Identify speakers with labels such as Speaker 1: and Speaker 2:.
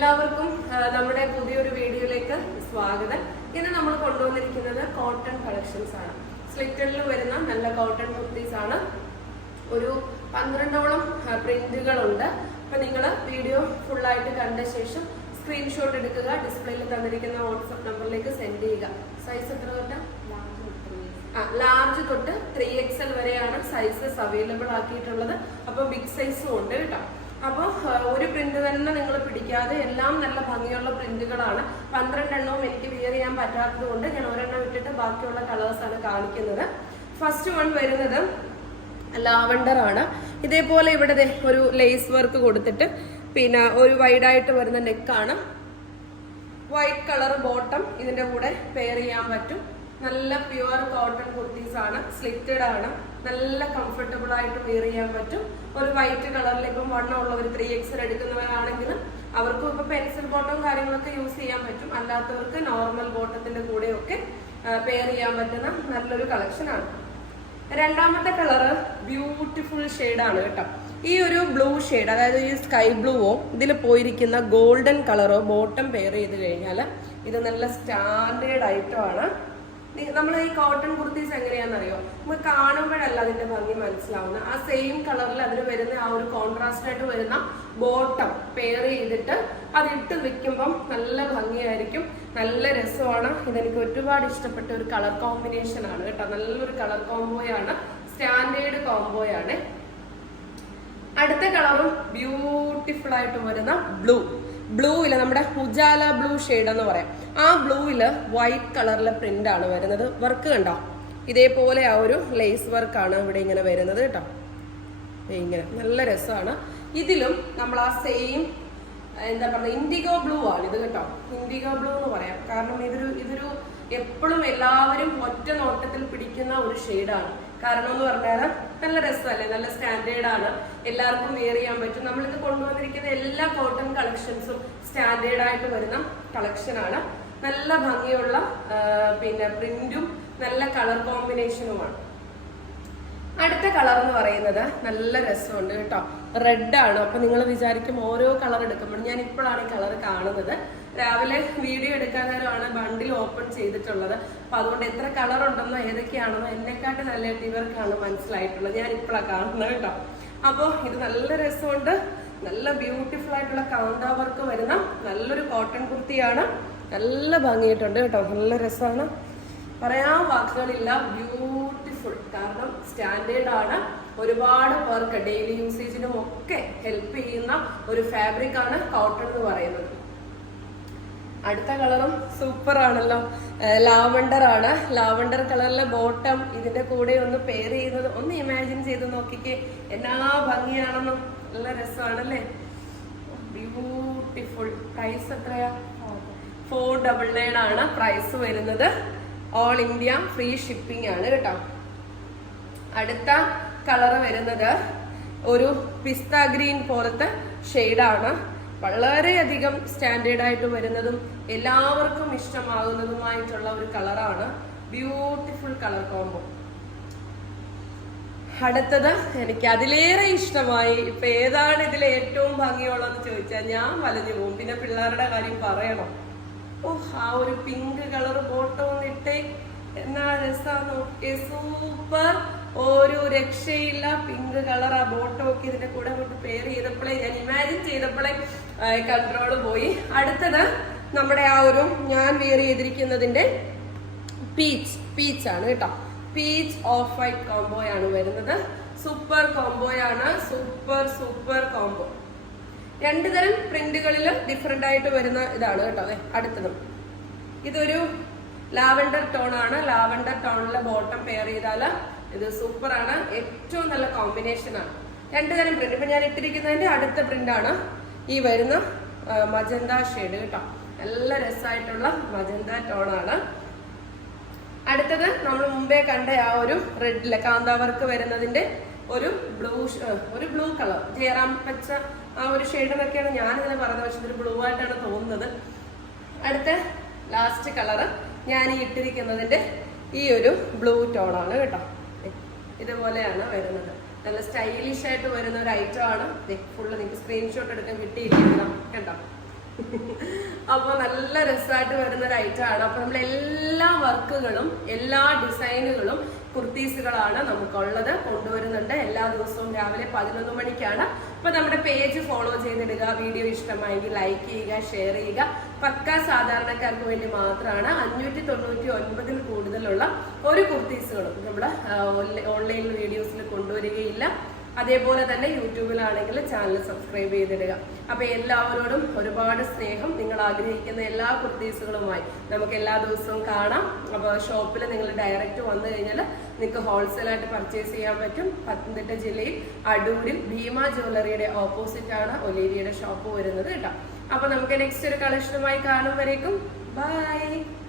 Speaker 1: എല്ലാവർക്കും നമ്മുടെ പുതിയൊരു വീഡിയോയിലേക്ക് സ്വാഗതം. ഇന്ന് നമ്മൾ കൊണ്ടുവന്നിരിക്കുന്നത് കോട്ടൺ കളക്ഷൻസ് ആണ്. സ്ലിറ്ററിൽ വരുന്ന നല്ല കോട്ടൺ കുർത്തീസ് ആണ്. ഒരു പന്ത്രണ്ടോളം പ്രിന്റുകളുണ്ട്. അപ്പൊ നിങ്ങൾ വീഡിയോ ഫുള്ളായിട്ട് കണ്ട ശേഷം സ്ക്രീൻഷോട്ട് എടുക്കുക ഡിസ്പ്ലേയിൽ തന്നിരിക്കുന്ന വാട്സപ്പ് നമ്പറിലേക്ക് സെൻഡ് ചെയ്യുക. സൈസ് എത്ര തൊട്ട്? ആ ലാർജ് തൊട്ട് ത്രീ എക്സ് എൽ വരെയാണ് സൈസസ് അവൈലബിൾ ആക്കിയിട്ടുള്ളത്. അപ്പോൾ ബിഗ് സൈസും ഉണ്ട് കേട്ടോ. അപ്പോൾ ഒരു പ്രിന്റ് തന്നെ നിങ്ങൾ പിടിക്കാതെ എല്ലാം നല്ല ഭംഗിയുള്ള പ്രിന്റുകളാണ് പന്ത്രണ്ടെണ്ണവും എനിക്ക് വിയർ ചെയ്യാൻ പറ്റാത്തത് കൊണ്ട് ഞാൻ ഒരെണ്ണം വിട്ടിട്ട് ബാക്കിയുള്ള കളേഴ്സ് ആണ് കാണിക്കുന്നത്. ഫസ്റ്റ് വൺ വരുന്നത് ലാവണ്ടർ ആണ്. ഇതേപോലെ ഇവിടെ ഒരു ലേസ് വർക്ക് കൊടുത്തിട്ട് പിന്നെ ഒരു വൈഡായിട്ട് വരുന്ന നെക്കാണ് വൈറ്റ് കളർ ബോട്ടം ഇതിന്റെ കൂടെ പെയർ ചെയ്യാൻ പറ്റും. നല്ല പ്യുവർ കോട്ടൺ കുർത്തീസ് ആണ് സ്ലിറ്റഡ് ആണ്. നല്ല കംഫർട്ടബിൾ ആയിട്ട് വെയർ ചെയ്യാൻ പറ്റും. ഒരു വൈറ്റ് കളറിൽ ഇപ്പം വണ്ണം ഉള്ളവർ ത്രീ എക്സൽ എടുക്കുന്നവരാണെങ്കിൽ അവർക്കും ഇപ്പൊ പെൻസിൽ ബോട്ടം കാര്യങ്ങളൊക്കെ യൂസ് ചെയ്യാൻ പറ്റും. അല്ലാത്തവർക്ക് നോർമൽ ബോട്ടത്തിന്റെ കൂടെയൊക്കെ പെയർ ചെയ്യാൻ പറ്റുന്ന നല്ലൊരു കളക്ഷൻ ആണ്. രണ്ടാമത്തെ കളറ് ബ്യൂട്ടിഫുൾ ആണ് കേട്ടോ. ഈ ഒരു ബ്ലൂ ഷെയ്ഡ് അതായത് ഈ സ്കൈ ബ്ലൂവോ ഇതിൽ പോയിരിക്കുന്ന ഗോൾഡൻ കളറോ ബോട്ടം പെയർ ചെയ്ത് കഴിഞ്ഞാൽ ഇത് നല്ല സ്റ്റാൻഡേർഡ് ഐറ്റം ആണ്. നമ്മൾ ഈ കോട്ടൺ കുർത്തീസ് എങ്ങനെയാണെന്നറിയോ? നമ്മൾ കാണുമ്പോഴല്ല അതിന്റെ ഭംഗി മനസ്സിലാവുന്നത്. ആ സെയിം കളറിൽ അതിന് വരുന്ന ആ ഒരു കോൺട്രാസ്റ്റ് ആയിട്ട് വരുന്ന ബോട്ടം പെയർ ചെയ്തിട്ട് അത് ഇട്ട് നിൽക്കുമ്പം നല്ല ഭംഗിയായിരിക്കും. നല്ല രസമാണ്. ഇതെനിക്ക് ഒരുപാട് ഇഷ്ടപ്പെട്ട ഒരു കളർ കോമ്പിനേഷൻ ആണ് കേട്ടോ. നല്ലൊരു കളർ കോംബോയാണ് സ്റ്റാൻഡേർഡ് കോംബോയാണ് അടുത്ത കളറും ബ്യൂട്ടിഫുൾ ആയിട്ട് വരുന്ന ബ്ലൂ ബ്ലൂവിൽ നമ്മുടെ ഉജാല ബ്ലൂ ഷെയ്ഡ് എന്ന് പറയാം. ആ ബ്ലൂവിൽ വൈറ്റ് കളറിലെ പ്രിന്റ് ആണ് വരുന്നത്. വർക്ക് കണ്ടോ? ഇതേപോലെ ആ ഒരു ലേസ് ആണ് ഇവിടെ ഇങ്ങനെ വരുന്നത് കേട്ടോ. ഇങ്ങനെ നല്ല രസമാണ്. ഇതിലും നമ്മൾ ആ സെയിം എന്താ പറയുക ഇൻഡിഗോ ബ്ലൂ ആണ് ഇത് കേട്ടോ. ഇൻഡിഗോ ബ്ലൂ എന്ന് പറയാം. കാരണം ഇതൊരു ഇതൊരു എപ്പോഴും എല്ലാവരും ഒറ്റ നോട്ടത്തിൽ പിടിക്കുന്ന ഒരു ഷെയ്ഡാണ് കാരണം എന്ന് പറഞ്ഞാൽ നല്ല രസമല്ലേ? നല്ല സ്റ്റാൻഡേർഡ് ആണ് എല്ലാവർക്കും വെയർ ചെയ്യാൻ പറ്റും. നമ്മൾ ഇന്ന് കൊണ്ടുവന്നിരിക്കുന്ന എല്ലാ കോട്ടൺ കളക്ഷൻസും സ്റ്റാൻഡേർഡ് ആയിട്ട് വരുന്ന കളക്ഷനാണ് നല്ല ഭംഗിയുള്ള പിന്നെ പ്രിന്റും നല്ല കളർ കോമ്പിനേഷനുമാണ്. അടുത്ത കളർ എന്ന് പറയുന്നത് നല്ല രസമുണ്ട് കേട്ടോ. റെഡ് ആണ്. അപ്പൊ നിങ്ങൾ വിചാരിക്കും ഓരോ കളർ എടുക്കുമ്പോൾ ഞാൻ ഇപ്പോഴാണ് ഈ കളർ കാണുന്നത്. രാവിലെ വീഡിയോ എടുക്കാൻ നേരമാണ് ബണ്ടിൽ ഓപ്പൺ ചെയ്തിട്ടുള്ളത്. അപ്പൊ അതുകൊണ്ട് എത്ര കളർ ഉണ്ടെന്നോ ഏതൊക്കെയാണെന്നോ എന്നെക്കാട്ട് നല്ലതായിട്ട് ഇവർക്കാണ് മനസ്സിലായിട്ടുള്ളത്. ഞാൻ ഇപ്പോഴാണ് കാണുന്നത് കേട്ടോ. അപ്പോൾ ഇത് നല്ല രസമുണ്ട്. നല്ല ബ്യൂട്ടിഫുൾ ആയിട്ടുള്ള കൗണ്ടർ വർക്ക് വരുന്ന നല്ലൊരു കോട്ടൺ കുർത്തിയാണ്. നല്ല ഭംഗിയായിട്ടുണ്ട് കേട്ടോ. നല്ല രസമാണ്. പറയാൻ വാക്കുകളില്ല. ബ്യൂട്ടിഫുൾ കാരണം സ്റ്റാൻഡേർഡ് ആണ്. ഒരുപാട് പേർക്ക് ഡെയിലി യൂസേജിനും ഒക്കെ ഹെൽപ്പ് ചെയ്യുന്ന ഒരു ഫാബ്രിക് ആണ് കോട്ടൺ എന്ന് പറയുന്നത്. അടുത്ത കളറും സൂപ്പർ ആണല്ലോ. ലാവണ്ടർ ആണ്. ലാവണ്ടർ കളറിലെ ബോട്ടം ഇതിന്റെ കൂടെ ഒന്ന് പെയർ ചെയ്യുന്നത് ഒന്ന് ഇമാജിൻ ചെയ്ത് നോക്കിക്കേ. എന്നാ ഭംഗിയാണെന്നും നല്ല രസമാണല്ലേ? ബ്യൂട്ടിഫുൾ പ്രൈസ് എത്രയാ? ഫോർ ഡബിൾ നയൻ ആണ് പ്രൈസ് വരുന്നത്. ഓൾ ഇന്ത്യ ഫ്രീ ഷിപ്പിംഗ് ആണ് കേട്ടോ. അടുത്ത കളർ വരുന്നത് ഒരു പിസ്ത ഗ്രീൻ പോലത്തെ ഷെയ്ഡാണ്. വളരെയധികം സ്റ്റാൻഡേർഡ് ആയിട്ട് വരുന്നതും എല്ലാവർക്കും ഇഷ്ടമാകുന്നതുമായിട്ടുള്ള ഒരു കളറാണ്. Beautiful colour combo. അടുത്തത് എനിക്ക് അതിലേറെ ഇഷ്ടമായി ഇപ്പൊ ഏതാണ് ഇതിൽ ഏറ്റവും ഭംഗിയുള്ളതെന്ന് ചോദിച്ചാൽ ഞാൻ വലഞ്ഞു പോകും. പിന്നെ പിള്ളേരുടെ കാര്യം പറയണം. ഓ ആ ഒരു പിങ്ക് കളർ ബോട്ടം എന്നാ രസാ നോക്കേ സൂപ്പർ ഒരു രക്ഷയില്ല. പിങ്ക് കളർ ആ ബോട്ടം ഒക്കെ ഇതിന്റെ കൂടെ കൊണ്ട് പെയർ ചെയ്തപ്പോഴേ ഞാൻ ഇമാജിൻ ചെയ്തപ്പോഴേ കൺട്രോൾ പോയി. അടുത്തത് നമ്മുടെ ആ ഒരു ഞാൻ വെയർ ചെയ്തിരിക്കുന്നതിന്റെ പീച്ച് പീച്ച് ആണ് കേട്ടോ. പീച്ച് ഓഫ് വൈറ്റ് കോംബോ ആണ് വരുന്നത്. സൂപ്പർ കോംബോയാണ് സൂപ്പർ സൂപ്പർ കോംബോ രണ്ട് തരം പ്രിന്റുകളിൽ ഡിഫറെന്റ് ആയിട്ട് വരുന്ന ഇതാണ് കേട്ടോ. അടുത്തതും. ഇതൊരു ലാവൻഡർ ടോൺ ആണ്. ലാവൻഡർ ടോണിലെ ബോട്ടം പെയർ ചെയ്താൽ ഇത് സൂപ്പർ ആണ് ഏറ്റവും നല്ല കോമ്പിനേഷൻ ആണ്. രണ്ട് തരം പ്രിന്റ് ഇപ്പൊ ഞാൻ ഇട്ടിരിക്കുന്നതിന്റെ അടുത്ത പ്രിന്റ് ആണ് ഈ വരുന്ന മജന്ത ഷെയ്ഡ് കേട്ടോ. നല്ല രസമായിട്ടുള്ള മജന്ത ടോൺ ആണ്. അടുത്തത് നമ്മൾ മുമ്പേ കണ്ട ആ ഒരു റെഡിലെ കാന്താവർക്ക് വരുന്നതിന്റെ ഒരു ബ്ലൂ ഒരു ബ്ലൂ കളർ ജയറാം പച്ച ആ ഒരു ഷെയ്ഡ് എന്നൊക്കെയാണ് ഞാനിങ്ങനെ പറഞ്ഞത്. പക്ഷെ ഇതൊരു ബ്ലൂ ആയിട്ടാണ് തോന്നുന്നത്. അടുത്ത ലാസ്റ്റ് കളറ് ഞാൻ ഈ ഇട്ടിരിക്കുന്നതിന്റെ ഈ ഒരു ബ്ലൂ ടോണാണ് കേട്ടോ. ഇതുപോലെയാണ് വരുന്നത്. നല്ല സ്റ്റൈലിഷ് ആയിട്ട് വരുന്ന ഒരു ഐറ്റം ആണ്. ഫുള്ള് നിങ്ങൾക്ക് സ്ക്രീൻഷോട്ട് എടുക്കാൻ കിട്ടിയിരിക്കണം കണ്ടോ? അപ്പോൾ നല്ല രസമായിട്ട് വരുന്ന ഒരു ഐറ്റം ആണ്. അപ്പോൾ നമ്മൾ എല്ലാ വർക്കുകളും എല്ലാ ഡിസൈനുകളും കുർത്തീസുകളാണ് നമുക്കുള്ളത്. കൊണ്ടുവരുന്നുണ്ട്. എല്ലാ ദിവസവും രാവിലെ പതിനൊന്ന് മണിക്കാണ്. അപ്പൊ നമ്മുടെ പേജ് ഫോളോ ചെയ്തിടുക വീഡിയോ ഇഷ്ടമായെങ്കിൽ ലൈക്ക് ചെയ്യുക ഷെയർ ചെയ്യുക. പക്ക സാധാരണക്കാർക്ക് വേണ്ടി മാത്രമാണ് അഞ്ഞൂറ്റി തൊണ്ണൂറ്റി ഒൻപതിൽ കൂടുതലുള്ള ഒരു കുർത്തീസുകളും നമ്മൾ ഓൺലൈൻ വീഡിയോസിൽ കൊണ്ടുവരികയില്ല. അതേപോലെ തന്നെ യൂട്യൂബിലാണെങ്കിൽ ചാനൽ സബ്സ്ക്രൈബ് ചെയ്തിടുക. അപ്പൊ എല്ലാവരോടും ഒരുപാട് സ്നേഹം. നിങ്ങൾ ആഗ്രഹിക്കുന്ന എല്ലാ കുർത്തീസുകളുമായി നമുക്ക് എല്ലാ ദിവസവും കാണാം. അപ്പോൾ ഷോപ്പിൽ നിങ്ങൾ ഡയറക്റ്റ് വന്നു കഴിഞ്ഞാൽ നിങ്ങൾക്ക് ഹോൾസെയിലായിട്ട് പർച്ചേസ് ചെയ്യാൻ പറ്റും. പത്തനംതിട്ട ജില്ലയിൽ അടൂരിൽ ഭീമ ജ്വല്ലറിയുടെ ഓപ്പോസിറ്റ് ആണ് ഒലേരിയുടെ ഷോപ്പ് വരുന്നത് കേട്ടോ. അപ്പൊ നമുക്ക് നെക്സ്റ്റ് ഒരു കളക്ഷനുമായി കാണും വരേക്കും. ബൈ